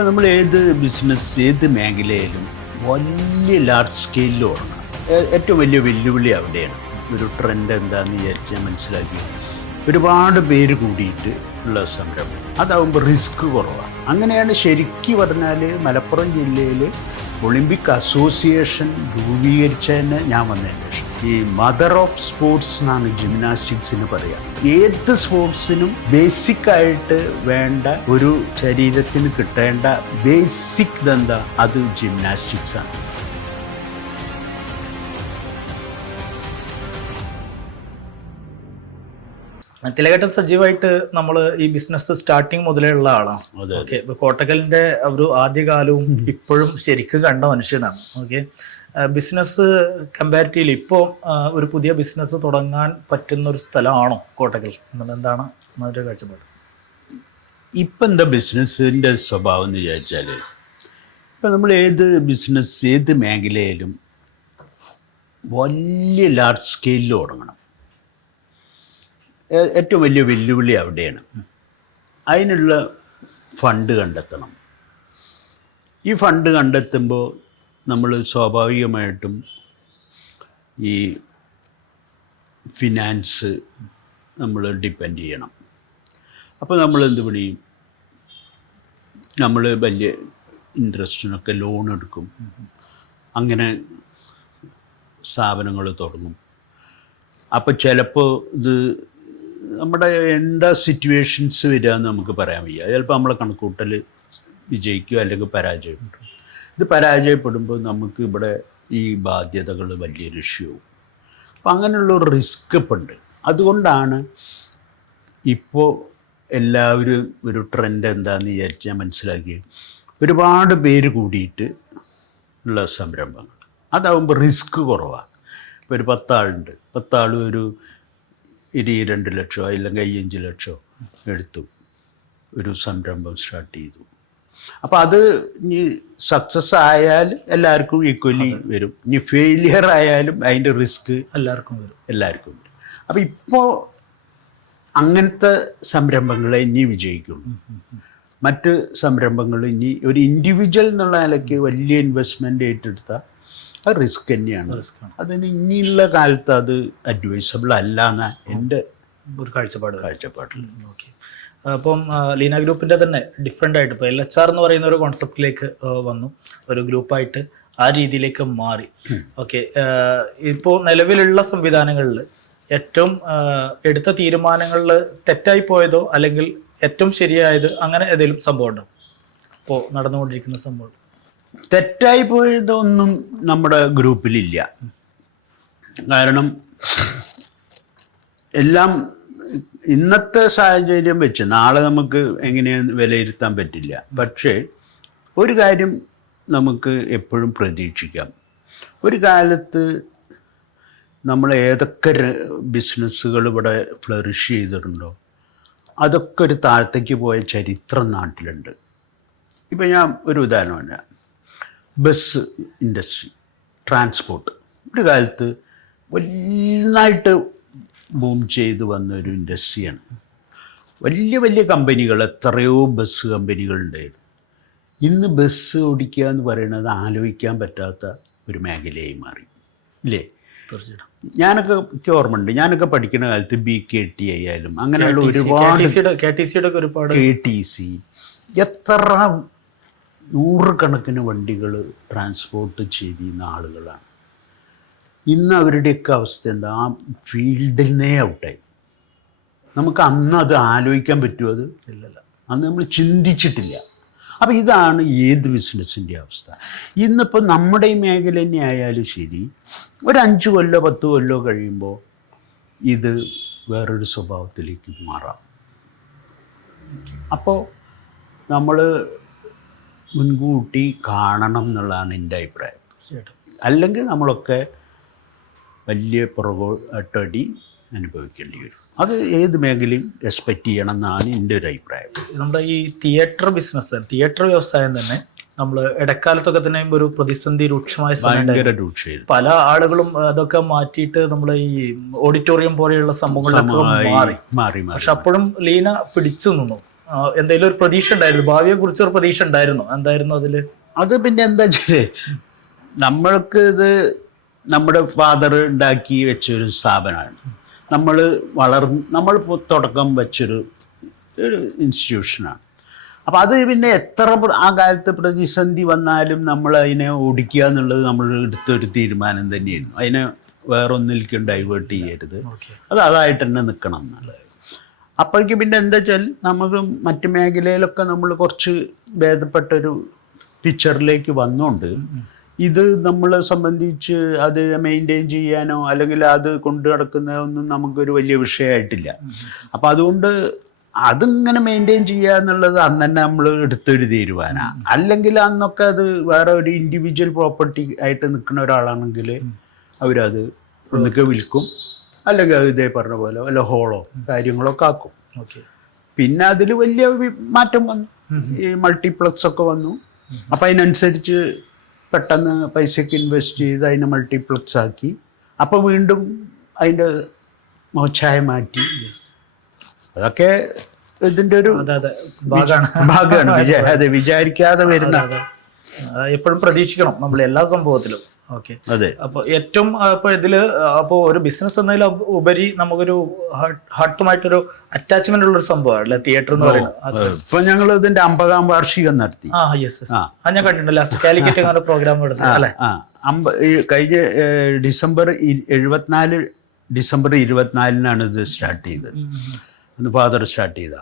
ഇപ്പം നമ്മൾ ഏത് ബിസിനസ് ഏത് മേഖലയിലും വലിയ ലാർജ് സ്കെയിലിൽ ഓടണം ഏറ്റവും വലിയ വെല്ലുവിളി അവിടെയാണ്. ഒരു ട്രെൻഡ് എന്താണെന്ന് ഞാൻ മനസ്സിലാക്കി. ഒരുപാട് പേര് കൂടിയിട്ട് ഉള്ള സംരംഭം. അതാവുമ്പോൾ റിസ്ക് കുറവാണ് അങ്ങനെയാണ് ശരിക്കും പറഞ്ഞാൽ മലപ്പുറം ജില്ലയിൽ ഒളിമ്പിക് അസോസിയേഷൻ രൂപീകരിച്ചതിന് ഞാൻ വന്നതിന് ശേഷം ഈ മദർ ഓഫ് സ്പോർട്സ് എന്നാണ് ജിംനാസ്റ്റിക്സിന് പറയാം. ഏത് സ്പോർട്സിനും ബേസിക് ആയിട്ട് വേണ്ട ഒരു ശരീരത്തിന് കിട്ടേണ്ട ബേസിക് ഇതെന്താ? അത് ജിംനാസ്റ്റിക്സ് ആണ്. തിലകേട്ടൻ സജീവമായിട്ട് നമ്മൾ ഈ ബിസിനസ് സ്റ്റാർട്ടിങ് മുതലേ ഉള്ള ആളാണ്. ഓക്കെ ഇപ്പൊ കോട്ടക്കലിന്റെ ഒരു ആദ്യകാലവും ഇപ്പോഴും ശരിക്കും കണ്ട മനുഷ്യനാണ്. ഓക്കെ ബിസിനസ് കമ്പാരിറ്റീവ്ലി ഇപ്പോൾ ഒരു പുതിയ ബിസിനസ് തുടങ്ങാൻ പറ്റുന്ന ഒരു സ്ഥലമാണോ കോട്ടക്കൽ? എന്നുള്ള എന്താണ് എന്നൊരു കാഴ്ചപ്പാട്? ഇപ്പം എന്താ ബിസിനസ്സിന്റെ സ്വഭാവം എന്ന് വിചാരിച്ചാൽ ഇപ്പം നമ്മൾ ഏത് ബിസിനസ് ഏത് മേഖലയിലും വലിയ ലാർജ് സ്കെയിലിൽ തുടങ്ങണം. ഏറ്റവും വലിയ വെല്ലുവിളി അവിടെയാണ്. അതിനുള്ള ഫണ്ട് കണ്ടെത്തണം. ഈ ഫണ്ട് കണ്ടെത്തുമ്പോൾ നമ്മൾ സ്വാഭാവികമായിട്ടും ഈ ഫിനാൻസ് നമ്മൾ ഡിപ്പെൻഡ് ചെയ്യണം. അപ്പോൾ നമ്മൾ എന്ത് പണിയും? നമ്മൾ വലിയ ഇൻട്രസ്റ്റിനൊക്കെ ലോൺ എടുക്കും. അങ്ങനെ സ്ഥാപനങ്ങൾ തുടങ്ങും. അപ്പോൾ ചിലപ്പോൾ ഇത് നമ്മുടെ എന്താ സിറ്റുവേഷൻസ് വരിക എന്ന് നമുക്ക് പറയാൻ വയ്യ. ചിലപ്പോൾ നമ്മളെ കണക്കൂട്ടൽ വിജയിക്കുക അല്ലെങ്കിൽ പരാജയപ്പെടും ഇത് പരാജയപ്പെടുമ്പോൾ നമുക്ക് ഇവിടെ ഈ ബാധ്യതകൾ വലിയ ലക്ഷ്യവും അപ്പം അങ്ങനെയുള്ള ഒരു റിസ്ക് ഇപ്പം ഉണ്ട്. അതുകൊണ്ടാണ് ഇപ്പോൾ എല്ലാവരും ഒരു ട്രെൻഡ് എന്താണെന്ന് ഞാൻ മനസ്സിലാക്കി ഒരുപാട് പേര് കൂടിയിട്ട് ഉള്ള സംരംഭങ്ങൾ. അതാവുമ്പോൾ റിസ്ക് കുറവാണ് ഇപ്പോൾ ഒരു പത്താളുണ്ട്. പത്താൾ ഒരു ഇരി രണ്ട് ലക്ഷമോ അല്ലെങ്കിൽ അയ്യഞ്ച് ലക്ഷമോ എടുത്തു ഒരു സംരംഭം സ്റ്റാർട്ട് ചെയ്തു. അപ്പോൾ അത് ഇനി സക്സസ് ആയാൽ എല്ലാവർക്കും ഈക്വലി വരും. ഇനി ഫെയിലിയർ ആയാലും അതിന്റെ റിസ്ക് എല്ലാവർക്കും വരും. എല്ലാവർക്കും വരും അപ്പോൾ ഇപ്പോ അങ്ങനത്തെ സംരംഭങ്ങളെ ഇനി വിജയിക്കുള്ളൂ. മറ്റ് സംരംഭങ്ങൾ ഇനി ഒരു ഇൻഡിവിജ്വൽ എന്നുള്ള നിലയ്ക്ക് വലിയ ഇൻവെസ്റ്റ്മെന്റ് ഏറ്റെടുത്ത അത് റിസ്ക് തന്നെയാണ്. അതിന് ഇനിയുള്ള കാലത്ത് അത് അഡ്വൈസബിൾ അല്ല എന്നാ എന്റെ ഒരു കാഴ്ചപ്പാട് കാഴ്ചപ്പാടിൽ. ഓക്കെ അപ്പം ലീന ഗ്രൂപ്പിന്റെ തന്നെ ഡിഫറെന്റ് ആയിട്ട് ഇപ്പോൾ എൽ എച്ച് ആർ എന്ന് പറയുന്ന ഒരു കോൺസെപ്റ്റിലേക്ക് വന്നു. ഒരു ഗ്രൂപ്പായിട്ട് ആ രീതിയിലേക്ക് മാറി. ഓക്കെ ഇപ്പോൾ നിലവിലുള്ള സംവിധാനങ്ങളിൽ ഏറ്റവും എടുത്ത തീരുമാനങ്ങളിൽ തെറ്റായി പോയതോ അല്ലെങ്കിൽ ഏറ്റവും ശരിയായത് അങ്ങനെ ഏതെങ്കിലും സംഭവം ഉണ്ടോ ഇപ്പോൾ നടന്നുകൊണ്ടിരിക്കുന്ന സംഭവം. തെറ്റായി പോയതൊന്നും നമ്മുടെ ഗ്രൂപ്പിലില്ല. കാരണം എല്ലാം ഇന്നത്തെ സാഹചര്യം വെച്ച് നാളെ നമുക്ക് എങ്ങനെയാണ് വിലയിരുത്താൻ പറ്റില്ല. പക്ഷേ ഒരു കാര്യം നമുക്ക് എപ്പോഴും പ്രതീക്ഷിക്കാം. ഒരു കാലത്ത് നമ്മൾ ഏതൊക്കെ ബിസിനസ്സുകൾ ഇവിടെ ഫ്ലറിഷ് ചെയ്തിട്ടുണ്ടോ അതൊക്കെ ഒരു താഴത്തേക്ക് പോയ ചരിത്രം നാട്ടിലുണ്ട്. ഇപ്പം ഞാൻ ഒരു ഉദാഹരണം പറയാം ബസ് ഇൻഡസ്ട്രി ട്രാൻസ്പോർട്ട്. ഒരു കാലത്ത് വലുതായിട്ട് ബൂം ചെയ്ത് വന്ന ഒരു ഇൻഡസ്ട്രിയാണ്. വലിയ വലിയ കമ്പനികൾ എത്രയോ ബസ് കമ്പനികളുണ്ടായിരുന്നു. ഇന്ന് ബസ് ഓടിക്കുക എന്ന് പറയുന്നത് ആലോചിക്കാൻ പറ്റാത്ത ഒരു മേഖലയായി മാറി. ഇല്ലേ? തീർച്ചയായിട്ടും. ഞാനൊക്കെ എനിക്ക് ഓർമ്മയുണ്ട്. ഞാനൊക്കെ പഠിക്കുന്ന കാലത്ത് ബി കെ ടി ആയാലും അങ്ങനെയുള്ള ഒരുപാട് കെ ടി സിയുടെ ഒരുപാട് കെ ടി സി എത്ര നൂറുകണക്കിന് വണ്ടികൾ ട്രാൻസ്പോർട്ട് ചെയ്തിരുന്ന ആളുകളാണ്. ഇന്ന് അവരുടെയൊക്കെ അവസ്ഥ എന്താ? ആ ഫീൽഡിൽ ഔട്ടായി. നമുക്ക് അന്ന് അത് ആലോചിക്കാൻ പറ്റുമോ അത്? ഇല്ലല്ല. അന്ന് നമ്മൾ ചിന്തിച്ചിട്ടില്ല. അപ്പോൾ ഇതാണ് ഏത് ബിസിനസ്സിന്റെ അവസ്ഥ? ഇന്നിപ്പോൾ നമ്മുടെ ഈ മേഖല തന്നെ ആയാലും ശരി ഒരു അഞ്ച് കൊല്ലോ പത്ത് കൊല്ലോ കഴിയുമ്പോൾ ഇത് വേറൊരു സ്വഭാവത്തിലേക്ക് മാറാം. അപ്പോൾ നമ്മൾ മുൻകൂട്ടി കാണണം എന്നുള്ളതാണ് എന്റെ അഭിപ്രായം. അല്ലെങ്കിൽ നമ്മളൊക്കെ വലിയ പുറകോട്ടടി അനുഭവിക്കേണ്ടി വരും. അത് ഏത് മേഖലയും റെസ്പെക്റ്റ് ചെയ്യണം എന്നാണ് എന്റെ ഒരു അഭിപ്രായം. നമ്മുടെ ഈ തിയേറ്റർ ബിസിനസ് തിയേറ്റർ വ്യവസായം തന്നെ നമ്മൾ ഇടക്കാലത്തൊക്കെ തന്നെ ഒരു പ്രതിസന്ധി രൂക്ഷമായ സമയം പല ആളുകളും അതൊക്കെ മാറ്റിയിട്ട് നമ്മൾ ഈ ഓഡിറ്റോറിയം പോലെയുള്ള സംഭവങ്ങളിലൊക്കെ മാറി. മാറി മാറി പക്ഷെ അപ്പോഴും ലീന പിടിച്ചു നിന്നു. എന്തെങ്കിലും ഒരു പ്രതീക്ഷ ഉണ്ടായിരുന്നു. ഭാവിയെ കുറിച്ച് ഒരു പ്രതീക്ഷ ഉണ്ടായിരുന്നു. എന്തായിരുന്നു അതിൽ? അത് പിന്നെ എന്താ വെച്ചാൽ നമ്മൾക്ക് ഇത് നമ്മുടെ ഫാദർ ഉണ്ടാക്കി വെച്ചൊരു സ്ഥാപനമാണ്. നമ്മൾ വളർ നമ്മൾ തുടക്കം വെച്ചൊരു ഒരു ഇൻസ്റ്റിറ്റ്യൂഷനാണ് അപ്പോൾ അത് പിന്നെ എത്ര ആ കാലത്ത് പ്രതിസന്ധി വന്നാലും നമ്മൾ അതിനെ ഓടിക്കുക എന്നുള്ളത് നമ്മൾ എടുത്തൊരു തീരുമാനം തന്നെയായിരുന്നു. അതിനെ വേറൊന്നിലേക്കും ഡൈവേർട്ട് ചെയ്യരുത്. അത് അതായിട്ട് തന്നെ നിൽക്കണം എന്നുള്ളത്. അപ്പോഴേക്കും പിന്നെ എന്താ വെച്ചാൽ നമുക്ക് മറ്റ് മേഖലയിലൊക്കെ നമ്മൾ കുറച്ച് ഭേദപ്പെട്ടൊരു പിക്ചറിലേക്ക് വന്നുകൊണ്ട് ഇത് നമ്മളെ സംബന്ധിച്ച് അത് മെയിന്റെയിൻ ചെയ്യാനോ അല്ലെങ്കിൽ അത് കൊണ്ടു നടക്കുന്നതൊന്നും നമുക്കൊരു വലിയ വിഷയമായിട്ടില്ല. അപ്പം അതുകൊണ്ട് അതിങ്ങനെ മെയിന്റെയിൻ ചെയ്യുക എന്നുള്ളത് അന്ന് തന്നെ നമ്മൾ എടുത്തൊരു തീരുമാനമാണ് അല്ലെങ്കിൽ അന്നൊക്കെ അത് വേറെ ഒരു ഇൻഡിവിജ്വൽ പ്രോപ്പർട്ടി ആയിട്ട് നിൽക്കുന്ന ഒരാളാണെങ്കിൽ അവരത് ഒന്നൊക്കെ വിൽക്കും. അല്ലെങ്കിൽ അത് ഇതേ പറഞ്ഞ പോലെ വല്ല ഹോളോ കാര്യങ്ങളൊക്കെ ആക്കും. ഓക്കെ. പിന്നെ അതിൽ വലിയ മാറ്റം വന്നു. ഈ മൾട്ടിപ്ലക്സ് ഒക്കെ വന്നു. അപ്പം അതിനനുസരിച്ച് പെട്ടെന്ന് പൈസയ്ക്ക് ഇൻവെസ്റ്റ് ചെയ്ത് അതിനെ മൾട്ടിപ്ലക്സ് ആക്കി. അപ്പോൾ വീണ്ടും അതിന്റെ മോച്ചായ മാറ്റി. അതൊക്കെ ഇതിന്റെ ഒരു ഭാഗമാണ് അതെ. വിചാരിക്കാതെ വരുന്ന എപ്പോഴും പ്രതീക്ഷിക്കണം നമ്മൾ എല്ലാ സംഭവത്തിലും. അതെ. അപ്പോൾ ഏറ്റവും അപ്പൊ ഇതിൽ അപ്പോൾ ഒരു ബിസിനസ് എന്നതിൽ ഉപരി നമുക്കൊരു ഹാർട്ടുമായിട്ടൊരു അറ്റാച്ച്മെന്റ് ഉള്ള ഒരു സംഭവമാണ് അല്ലെ തിയേറ്റർ എന്ന് പറയുന്നത്. ഇപ്പൊ ഞങ്ങൾ ഇതിന്റെ അമ്പതാം വാർഷികം നടത്തി. ആ യെസ് ആ. ഞാൻ കണ്ടിട്ടുണ്ട്. ലാസ്റ്റ് കാലിക്കറ്റ് അങ്ങനെ പ്രോഗ്രാം എടുത്തു അല്ലെ? അമ്പ കഴിഞ്ഞ ഡിസംബർ എഴുപത്തിനാല് ഡിസംബർ ഇരുപത്തിനാലിനാണ് ഇത് സ്റ്റാർട്ട് ചെയ്തത്. അന്ന് ഫാദർ സ്റ്റാർട്ട് ചെയ്ത.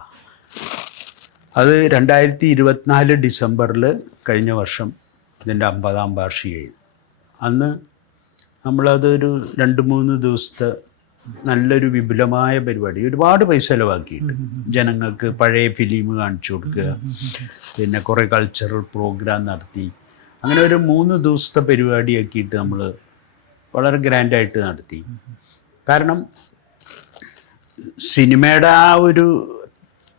അത് രണ്ടായിരത്തി ഇരുപത്തിനാല് ഡിസംബറിൽ കഴിഞ്ഞ വർഷം ഇതിന്റെ അമ്പതാം വാർഷികയും അന്ന് നമ്മളതൊരു രണ്ട് മൂന്ന് ദിവസത്തെ നല്ലൊരു വിപുലമായ പരിപാടി. ഒരുപാട് പൈസ ചിലവാക്കിയിട്ട്. ജനങ്ങൾക്ക് പഴയ ഫിലിം കാണിച്ചു കൊടുക്കുക. പിന്നെ കുറേ കൾച്ചറൽ പ്രോഗ്രാം നടത്തി. അങ്ങനെ ഒരു മൂന്ന് ദിവസത്തെ പരിപാടിയാക്കിയിട്ട് നമ്മൾ വളരെ ഗ്രാൻഡായിട്ട് നടത്തി. കാരണം സിനിമയുടെ ആ ഒരു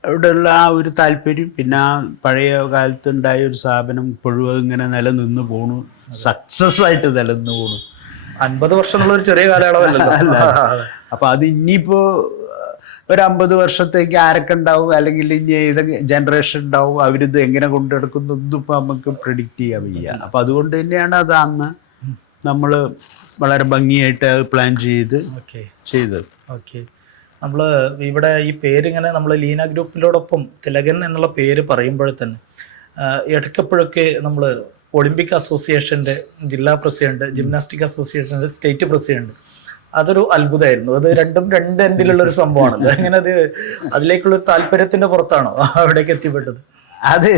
അവിടെയുള്ള ആ ഒരു താല്പര്യം പിന്നെ ആ പഴയ കാലത്ത് ഉണ്ടായ ഒരു സ്ഥാപനം ഇപ്പോഴും അതിങ്ങനെ നിലനിന്ന് പോണു. സക്സസ് ആയിട്ട് നിലനിന്ന് പോണു. അൻപത് വർഷമുള്ള ഒരു ചെറിയ കാലയളവല്ല. അപ്പൊ അത് ഇനിയിപ്പോ ഒരു അമ്പത് വർഷത്തേക്ക് ആരൊക്കെ ഉണ്ടാവും? അല്ലെങ്കിൽ ഇനി ഏത് ജനറേഷൻ ഉണ്ടാവും? അവരിത് എങ്ങനെ കൊണ്ടെടുക്കുന്നു? ഇപ്പൊ നമുക്ക് പ്രിഡിക്റ്റ് ചെയ്യാൻ വയ്യ. അപ്പൊ അതുകൊണ്ട് തന്നെയാണ് അത് അന്ന് നമ്മൾ വളരെ ഭംഗിയായിട്ട് പ്ലാൻ ചെയ്ത് ചെയ്തത്. ഓക്കെ നമ്മൾ ഇവിടെ ഈ പേരിങ്ങനെ നമ്മൾ ലീന ഗ്രൂപ്പിനോടൊപ്പം തിലകൻ എന്നുള്ള പേര് പറയുമ്പോൾ തന്നെ ഇടയ്ക്കപ്പോഴൊക്കെ നമ്മൾ ഒളിമ്പിക് അസോസിയേഷന്റെ ജില്ലാ പ്രസിഡന്റ് ജിംനാസ്റ്റിക് അസോസിയേഷന്റെ സ്റ്റേറ്റ് പ്രസിഡന്റ് അതൊരു അത്ഭുതമായിരുന്നു. അത് രണ്ടും രണ്ട് എൻഡിലുള്ള ഒരു സംഭവമാണല്ലോ അങ്ങനെ അത് അതിലേക്കുള്ള താല്പര്യത്തിന്റെ പുറത്താണോ അവിടേക്ക് എത്തിപ്പെട്ടത്? അത്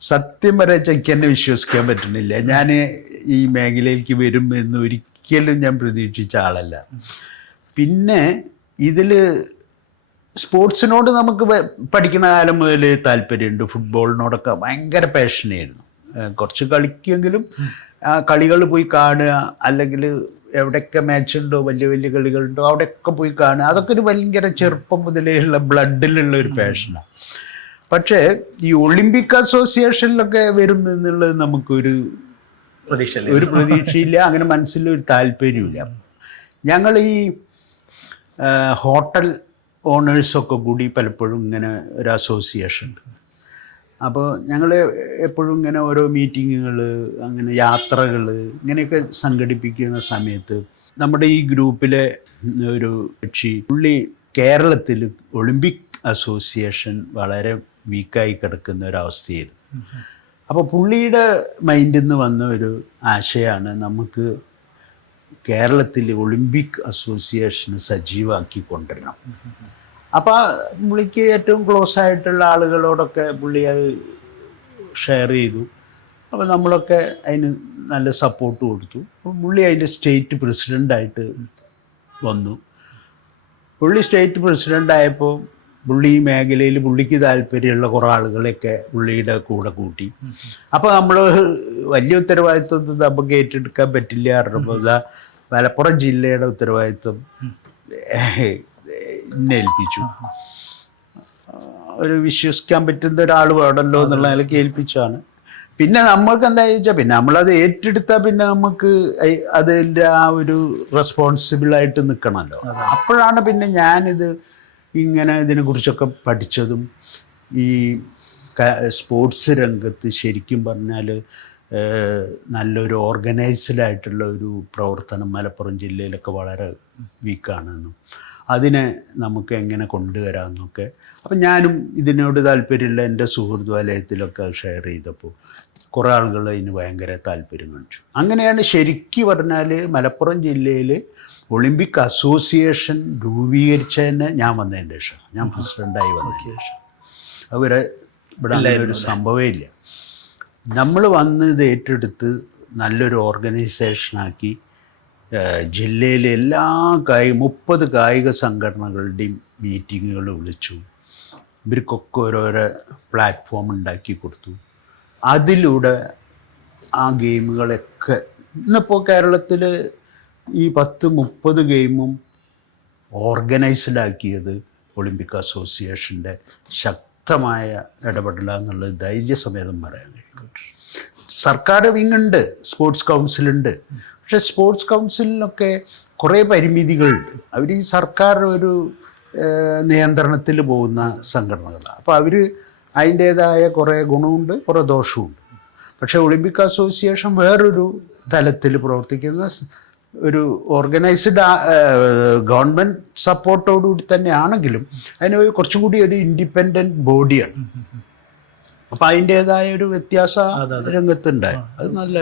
സത്യം വരെ എനിക്ക് എന്നെ വിശ്വസിക്കാൻ പറ്റുന്നില്ല. ഞാൻ ഈ മേഖലയിലേക്ക് വരും എന്ന് ഒരിക്കലും ഞാൻ പ്രതീക്ഷിച്ച ആളല്ല. പിന്നെ ഇതിൽ സ്പോർട്സിനോട് നമുക്ക് പഠിക്കുന്ന കാലം മുതൽ താല്പര്യമുണ്ട്. ഫുട്ബോളിനോടൊക്കെ ഭയങ്കര പാഷനായിരുന്നു കുറച്ച് കളിക്കുമെങ്കിലും കളികൾ പോയി കാണുക അല്ലെങ്കിൽ എവിടെയൊക്കെ മാച്ച് ഉണ്ടോ വലിയ വലിയ കളികളുണ്ടോ അവിടെയൊക്കെ പോയി കാണുക. അതൊക്കെ ഒരു ഭയങ്കര ചെറുപ്പം മുതലേ ഉള്ള ബ്ലഡിലുള്ള ഒരു പാഷനാണ് പക്ഷേ ഈ ഒളിമ്പിക് അസോസിയേഷനിലൊക്കെ വരും എന്നുള്ളത് നമുക്കൊരു പ്രതീക്ഷ ഒരു പ്രതീക്ഷയില്ല. അങ്ങനെ മനസ്സിലൊരു താല്പര്യമില്ല ഞങ്ങൾ ഈ ഹോട്ടൽ ഓണേഴ്സൊക്കെ കൂടി പലപ്പോഴും ഇങ്ങനെ ഒരു അസോസിയേഷൻ ഉണ്ട് അപ്പോൾ ഞങ്ങൾ എപ്പോഴും ഇങ്ങനെ ഓരോ മീറ്റിങ്ങുകൾ അങ്ങനെ യാത്രകൾ ഇങ്ങനെയൊക്കെ സംഘടിപ്പിക്കുന്ന സമയത്ത് നമ്മുടെ ഈ ഗ്രൂപ്പിലെ ഒരു കക്ഷി പുള്ളി കേരളത്തിൽ ഒളിമ്പിക് അസോസിയേഷൻ വളരെ വീക്കായി കിടക്കുന്ന ഒരവസ്ഥയായിരുന്നു അപ്പോൾ പുള്ളിയുടെ മൈൻഡിൽ നിന്ന് വന്ന ഒരു ആശയമാണ് നമുക്ക് കേരളത്തിൽ ഒളിമ്പിക് അസോസിയേഷന് സജീവമാക്കി കൊണ്ടുവരണം അപ്പോൾ പുള്ളിക്ക് ഏറ്റവും ക്ലോസ് ആയിട്ടുള്ള ആളുകളോടൊക്കെ പുള്ളി അത് ഷെയർ ചെയ്തു. അപ്പോൾ നമ്മളൊക്കെ അതിന് നല്ല സപ്പോർട്ട് കൊടുത്തു. പുള്ളി അതിന്റെ സ്റ്റേറ്റ് പ്രസിഡന്റായിട്ട് വന്നു. പുള്ളി സ്റ്റേറ്റ് പ്രസിഡന്റ് ആയപ്പോൾ പുള്ളി ഈ മേഖലയിൽ പുള്ളിക്ക് താല്പര്യമുള്ള കുറേ ആളുകളെയൊക്കെ പുള്ളിയുടെ കൂടെ കൂട്ടി. അപ്പോൾ നമ്മൾ വലിയ ഉത്തരവാദിത്വം നമുക്ക് ഏറ്റെടുക്കാൻ പറ്റില്ല. പറഞ്ഞപ്പോൾ മലപ്പുറം ജില്ലയുടെ ഉത്തരവാദിത്വം എന്നെ ഏൽപ്പിച്ചു. ഒരു വിശ്വസിക്കാൻ പറ്റുന്ന ഒരാൾ വേണമല്ലോ എന്നുള്ള നിലയ്ക്ക് ഏൽപ്പിച്ചാണ് പിന്നെ നമ്മൾക്ക് എന്താ വെച്ചാൽ പിന്നെ നമ്മളത് ഏറ്റെടുത്താൽ പിന്നെ നമുക്ക് അതിന്റെ ആ ഒരു റെസ്പോൺസിബിളായിട്ട് നിൽക്കണമല്ലോ അപ്പോഴാണ് പിന്നെ ഞാനിത് ഇങ്ങനെ ഇതിനെക്കുറിച്ചൊക്കെ പഠിച്ചതും ഈ സ്പോർട്സ് രംഗത്ത് ശരിക്കും പറഞ്ഞാൽ നല്ലൊരു ഓർഗനൈസ്ഡ് ആയിട്ടുള്ള ഒരു പ്രവർത്തനം മലപ്പുറം ജില്ലയിലൊക്കെ വളരെ വീക്കാണെന്നും അതിനെ നമുക്ക് എങ്ങനെ കൊണ്ടുവരാമെന്നൊക്കെ. അപ്പം ഞാനും ഇതിനോട് താല്പര്യമില്ല എന്റെ സുഹൃത്ത് വലയത്തിലൊക്കെ ഷെയർ ചെയ്തപ്പോൾ കുറേ ആളുകൾ അതിന് ഭയങ്കര താല്പര്യം കാണിച്ചു. അങ്ങനെയാണ് ശരിക്കും പറഞ്ഞാൽ മലപ്പുറം ജില്ലയിൽ ഒളിമ്പിക് അസോസിയേഷൻ രൂപീകരിച്ചതിന് ഞാൻ വന്നതിന്റെ ശേഷം. ഞാൻ പ്രസിഡന്റായി വന്നതിന്റെ ശേഷം. അതുവരെ ഇവിടെ ഒരു സംഭവമേ ഇല്ല. നമ്മൾ വന്ന് ഇത് ഏറ്റെടുത്ത് നല്ലൊരു ഓർഗനൈസേഷനാക്കി ജില്ലയിലെ എല്ലാ കായിക മുപ്പത് കായിക സംഘടനകളുടെയും മീറ്റിങ്ങുകൾ വിളിച്ചു. ഇവർക്കൊക്കെ ഓരോരോ പ്ലാറ്റ്ഫോം ഉണ്ടാക്കി കൊടുത്തു. അതിലൂടെ ആ ഗെയിമുകളൊക്കെ ഇന്നിപ്പോൾ കേരളത്തിൽ ഈ പത്ത് മുപ്പത് ഗെയിമും ഓർഗനൈസ്ഡ് ആക്കിയത് ഒളിമ്പിക് അസോസിയേഷന്റെ ശക്തമായ ഇടപെടലാന്നുള്ളത് ധൈര്യസമേതം പറയാൻ കഴിയും വിങ് ഉണ്ട് സ്പോർട്സ് കൗൺസിലുണ്ട് പക്ഷെ സ്പോർട്സ് കൗൺസിലിനൊക്കെ കുറേ പരിമിതികളുണ്ട്. അവർ ഈ സർക്കാർ ഒരു നിയന്ത്രണത്തിൽ പോകുന്ന സംഘടനകളാണ്. അപ്പോൾ അവർ അതിന്റേതായ കുറേ ഗുണമുണ്ട് കുറേ ദോഷമുണ്ട്. പക്ഷേ ഒളിമ്പിക് അസോസിയേഷൻ വേറൊരു തലത്തിൽ പ്രവർത്തിക്കുന്ന ഒരു ഓർഗനൈസ്ഡ് ഗവൺമെന്റ് സപ്പോർട്ടോടുകൂടി തന്നെ ആണെങ്കിലും അതിന് കുറച്ചും കൂടി ഒരു ഇൻഡിപെൻഡന്റ് ബോഡിയാണ്. അപ്പം അതിന്റെതായ ഒരു വ്യത്യാസ രംഗത്തുണ്ടായി അത്. നല്ല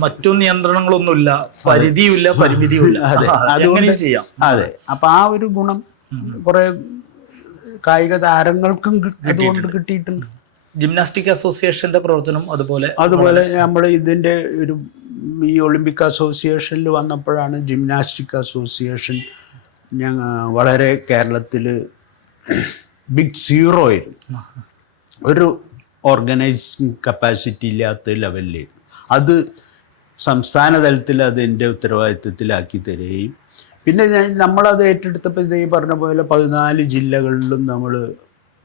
മറ്റു നിയന്ത്രണങ്ങളൊന്നുമില്ല പരിധിയില്ല പരിമിതിയില്ല അതെ. അതുകൊണ്ട് ചെയ്യാം. അതെ. അപ്പൊ ആ ഒരു ഗുണം കുറെ കായിക താരങ്ങൾക്കും അതുകൊണ്ട് കിട്ടിയിട്ടുണ്ട്. ജിംനാസ്റ്റിക് അസോസിയേഷന്റെ പ്രവർത്തനം അതുപോലെ അതുപോലെ നമ്മൾ ഇതിന്റെ ഒരു ഈ ഒളിമ്പിക് അസോസിയേഷനിൽ വന്നപ്പോഴാണ് ജിംനാസ്റ്റിക് അസോസിയേഷൻ ഞങ്ങൾ വളരെ കേരളത്തിൽ ബിഗ് സീറോ ആയിരുന്നു ഒരു ഓർഗനൈസിങ് കപ്പാസിറ്റി ഇല്ലാത്ത ലെവലിലായിരുന്നു അത് സംസ്ഥാന തലത്തിൽ അതിന്റെ ഉത്തരവാദിത്വത്തിലാക്കി തരികയും പിന്നെ ഞാൻ നമ്മളത് ഏറ്റെടുത്തപ്പോൾ ഇതേ പറഞ്ഞ പോലെ പതിനാല് ജില്ലകളിലും നമ്മൾ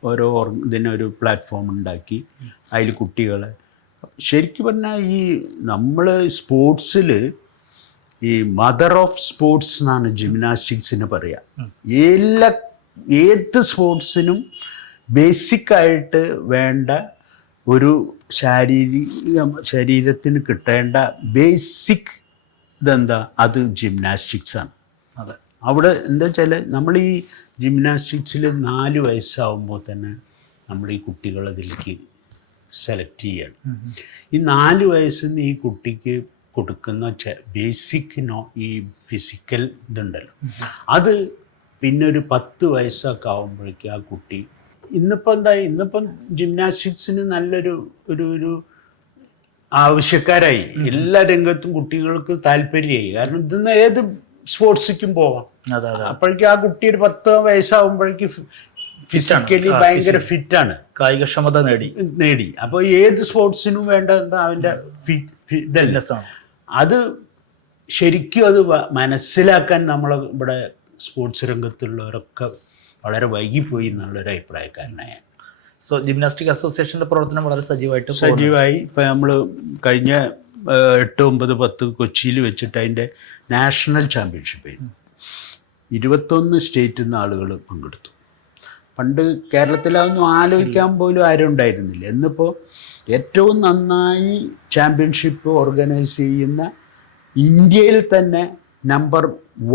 ഓരോ ഇതിനൊരു പ്ലാറ്റ്ഫോം ഉണ്ടാക്കി. അതിൽ കുട്ടികളെ ശരിക്കും പറഞ്ഞാൽ ഈ നമ്മൾ സ്പോർട്സിൽ ഈ മദർ ഓഫ് സ്പോർട്സ് എന്നാണ് ജിംനാസ്റ്റിക്സിന് പറയുക എല്ലാ ഏത് സ്പോർട്സിനും ബേസിക്കായിട്ട് വേണ്ട ഒരു ശാരീരിക ശരീരത്തിന് കിട്ടേണ്ട ബേസിക് ഇതെന്താ? അത് ജിംനാസ്റ്റിക്സാണ് അതെ. അവിടെ എന്താ വെച്ചാൽ നമ്മൾ ഈ ജിംനാസ്റ്റിക്സിൽ നാല് വയസ്സാവുമ്പോൾ തന്നെ നമ്മൾ ഈ കുട്ടികളെ അതിലേക്ക് സെലക്ട് ചെയ്യണം. ഈ നാല് വയസ്സിൽ നിന്ന് ഈ കുട്ടിക്ക് കൊടുക്കുന്ന ബേസിക് നോ ഈ ഫിസിക്കൽ ഇതുണ്ടല്ലോ. അത് പിന്നെ ഒരു പത്ത് വയസ്സൊക്കെ ആകുമ്പോഴേക്കും ആ കുട്ടി ഇന്നിപ്പോൾ എന്തായി ഇന്നിപ്പം ജിംനാസ്റ്റിക്സിന് നല്ലൊരു ഒരു ഒരു ആവശ്യക്കാരായി. എല്ലാ രംഗത്തും കുട്ടികൾക്ക് താല്പര്യമായി. കാരണം ഇതിന്ന് ഏത് സ്പോർട്സിക്കും പോവാം. അപ്പോഴേക്കും ആ കുട്ടി ഒരു പത്ത് വയസ്സാകുമ്പോഴേക്കും ഫിസിക്കലി ഭയങ്കര ഫിറ്റാണ് കായികക്ഷമത നേടി. നേടി. അപ്പോൾ ഏത് സ്പോർട്സിനും വേണ്ട എന്താ അവന്റെ ഫിറ്റ്നസ് അത് ശരിക്കും അത് മനസ്സിലാക്കാൻ നമ്മളെ ഇവിടെ സ്പോർട്സ് രംഗത്തുള്ളവരൊക്കെ വളരെ വൈകിപ്പോയി എന്നുള്ളൊരു അഭിപ്രായക്കാരനായ സോ ജിംനാസ്റ്റിക് അസോസിയേഷന്റെ പ്രവർത്തനം വളരെ സജീവമായിട്ട്. സജീവമായി ഇപ്പം നമ്മൾ കഴിഞ്ഞ എട്ട് ഒമ്പത് പത്ത് കൊച്ചിയിൽ വെച്ചിട്ട് അതിന്റെ നാഷണൽ ചാമ്പ്യൻഷിപ്പ് ഇരുപത്തൊന്ന് സ്റ്റേറ്റിൽ നിന്ന് ആളുകൾ പങ്കെടുത്തു. പണ്ട് കേരളത്തിലതൊന്നും ആലോചിക്കാൻ പോലും ആരും ഉണ്ടായിരുന്നില്ല. എന്നിപ്പോൾ ഏറ്റവും നന്നായി ചാമ്പ്യൻഷിപ്പ് ഓർഗനൈസ് ചെയ്യുന്ന ഇന്ത്യയിൽ തന്നെ നമ്പർ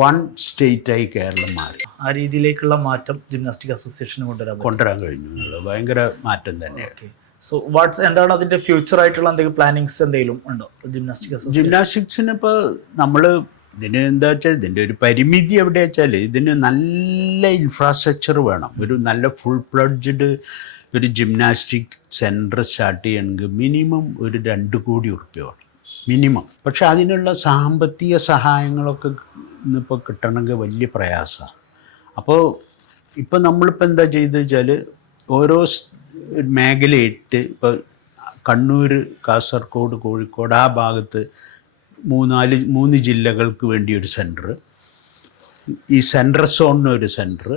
വൺ സ്റ്റേറ്റായി കേരളം മാറി. ആ രീതിയിലേക്കുള്ള മാറ്റം ജിംനാസ്റ്റിക് അസോസിയേഷന് കൊണ്ടുവരാൻ കൊണ്ടുവരാൻ കഴിഞ്ഞു ഭയങ്കര മാറ്റം തന്നെ സോ വാട്സ് എന്താണ് അതിന്റെ ഫ്യൂച്ചർ ആയിട്ടുള്ള എന്തെങ്കിലും പ്ലാനിങ്സ് എന്തെങ്കിലും ഉണ്ടോ? ജിംനാസ്റ്റിക് അസോസിയേഷൻ ജിംനാസ്റ്റിക്സിന് ഇപ്പോൾ നമ്മൾ ഇതിന് എന്താ വെച്ചാൽ ഇതിന്റെ ഒരു പരിമിതി എവിടെ വെച്ചാൽ ഇതിന് നല്ല ഇൻഫ്രാസ്ട്രക്ചർ വേണം. ഒരു നല്ല ഫുൾ പ്ലഡ്ജഡ് ഒരു ജിംനാസ്റ്റിക് സെന്റർ സ്റ്റാർട്ട് ചെയ്യണമെങ്കിൽ മിനിമം ഒരു രണ്ട് കോടി ഉറുപ്പ്യ വേണം. മിനിമം പക്ഷെ അതിനുള്ള സാമ്പത്തിക സഹായങ്ങളൊക്കെ ഇന്നിപ്പോൾ കിട്ടണമെങ്കിൽ വലിയ പ്രയാസമാണ്. അപ്പോൾ ഇപ്പം നമ്മളിപ്പോൾ എന്താ ചെയ്തത് വെച്ചാൽ ഓരോ മേഖലയിട്ട് ഇപ്പോൾ കണ്ണൂർ കാസർഗോഡ് കോഴിക്കോട് ആ ഭാഗത്ത് മൂന്നാൽ മൂന്ന് ജില്ലകൾക്ക് വേണ്ടി ഒരു സെന്റർ ഈ സെൻട്രൽ സോണിന് ഒരു സെന്റർ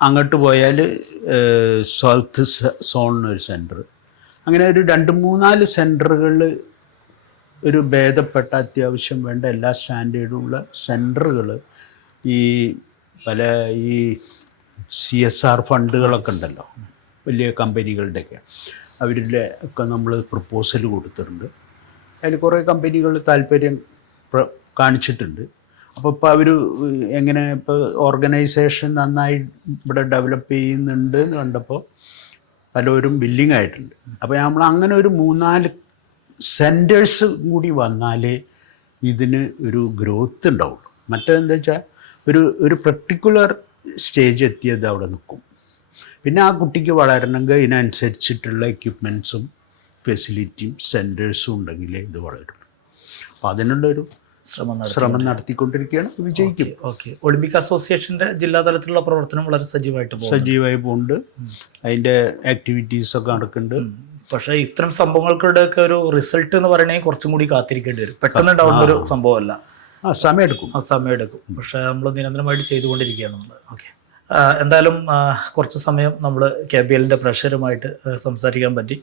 അങ്ങോട്ട് പോയാൽ സൗത്ത് സോണിന് ഒരു സെന്റർ അങ്ങനെ ഒരു രണ്ട് മൂന്നാൽ സെന്ററുകൾ ഒരു ഭേദപ്പെട്ട അത്യാവശ്യം വേണ്ട എല്ലാ സ്റ്റാൻഡേർഡുള്ള സെന്ററുകൾ ഈ പല ഈ സി എസ് ആർ ഫണ്ടുകളൊക്കെ ഉണ്ടല്ലോ. വലിയ കമ്പനികളുടെയൊക്കെ. അവരുടെ ഒക്കെ നമ്മൾ പ്രപ്പോസൽ കൊടുത്തിട്ടുണ്ട്. അതിൽ കുറേ കമ്പനികൾ താല്പര്യം കാണിച്ചിട്ടുണ്ട്. അപ്പോൾ ഇപ്പോൾ അവർ എങ്ങനെ ഇപ്പോൾ ഓർഗനൈസേഷൻ നന്നായി ഇവിടെ ഡെവലപ്പ് ചെയ്യുന്നുണ്ട് എന്ന് കണ്ടപ്പോൾ പലരും ബില്ലിംഗ് ആയിട്ടുണ്ട്. അപ്പോൾ നമ്മൾ അങ്ങനെ ഒരു മൂന്നാൽ സെന്റേഴ്സ് കൂടി വന്നാലേ ഇതിന് ഒരു ഗ്രോത്ത് ഉണ്ടാവുള്ളൂ. മറ്റേതെന്താ വെച്ചാൽ ഒരു ഒരു പെർട്ടിക്കുലർ സ്റ്റേജ് എത്തിയത് അവിടെ നിൽക്കും. പിന്നെ ആ കുട്ടിക്ക് വളരണമെങ്കിൽ ഇതിനനുസരിച്ചിട്ടുള്ള എക്യുപ്മെൻസും ഫെസിലിറ്റിയും സെന്റേഴ്സും ഉണ്ടെങ്കിലേ ഇത് വളരും. അപ്പോൾ അതിനുള്ളൊരു ശ്രമം ശ്രമം നടത്തിക്കൊണ്ടിരിക്കുകയാണ്. വിജയിക്കും. ഓക്കെ ഒളിമ്പിക് അസോസിയേഷന്റെ ജില്ലാ തലത്തിലുള്ള പ്രവർത്തനം വളരെ സജീവമായിട്ട് സജീവമായി പോകുന്നുണ്ട്. അതിന്റെ ആക്ടിവിറ്റീസൊക്കെ നടക്കുന്നുണ്ട്. പക്ഷേ ഇത്തരം സംഭവങ്ങൾക്കിടയൊക്കെ ഒരു റിസൾട്ട് എന്ന് പറയണമെങ്കിൽ കുറച്ചും കൂടി കാത്തിരിക്കേണ്ടി വരും. പെട്ടെന്ന് ഉണ്ടാവുന്ന ഒരു സംഭവമല്ല. ആ സമയമെടുക്കും. ആ സമയമെടുക്കും. പക്ഷേ നമ്മൾ നിരന്തരമായിട്ട് ചെയ്തുകൊണ്ടിരിക്കുകയാണ് നമ്മൾ. ഓക്കെ എന്തായാലും കുറച്ച് സമയം നമ്മൾ കെ ബി എല്ലിന്റെ പ്രഷറുമായിട്ട് സംസാരിക്കാൻ പറ്റി.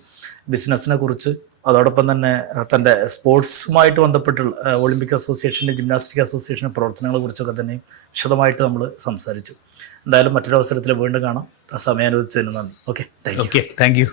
ബിസിനസ്സിനെ കുറിച്ച് അതോടൊപ്പം തന്നെ തന്റെ സ്പോർട്സുമായിട്ട് ബന്ധപ്പെട്ടുള്ള ഒളിമ്പിക് അസോസിയേഷന്റെ ജിംനാസ്റ്റിക് അസോസിയേഷന്റെ പ്രവർത്തനങ്ങളെ കുറിച്ചൊക്കെ തന്നെയും വിശദമായിട്ട് നമ്മൾ സംസാരിച്ചു. എന്തായാലും മറ്റൊരു അവസരത്തിൽ വീണ്ടും കാണാം. സമയം അനുവദിച്ചതിന് നന്ദി. Okay thank you okay thank you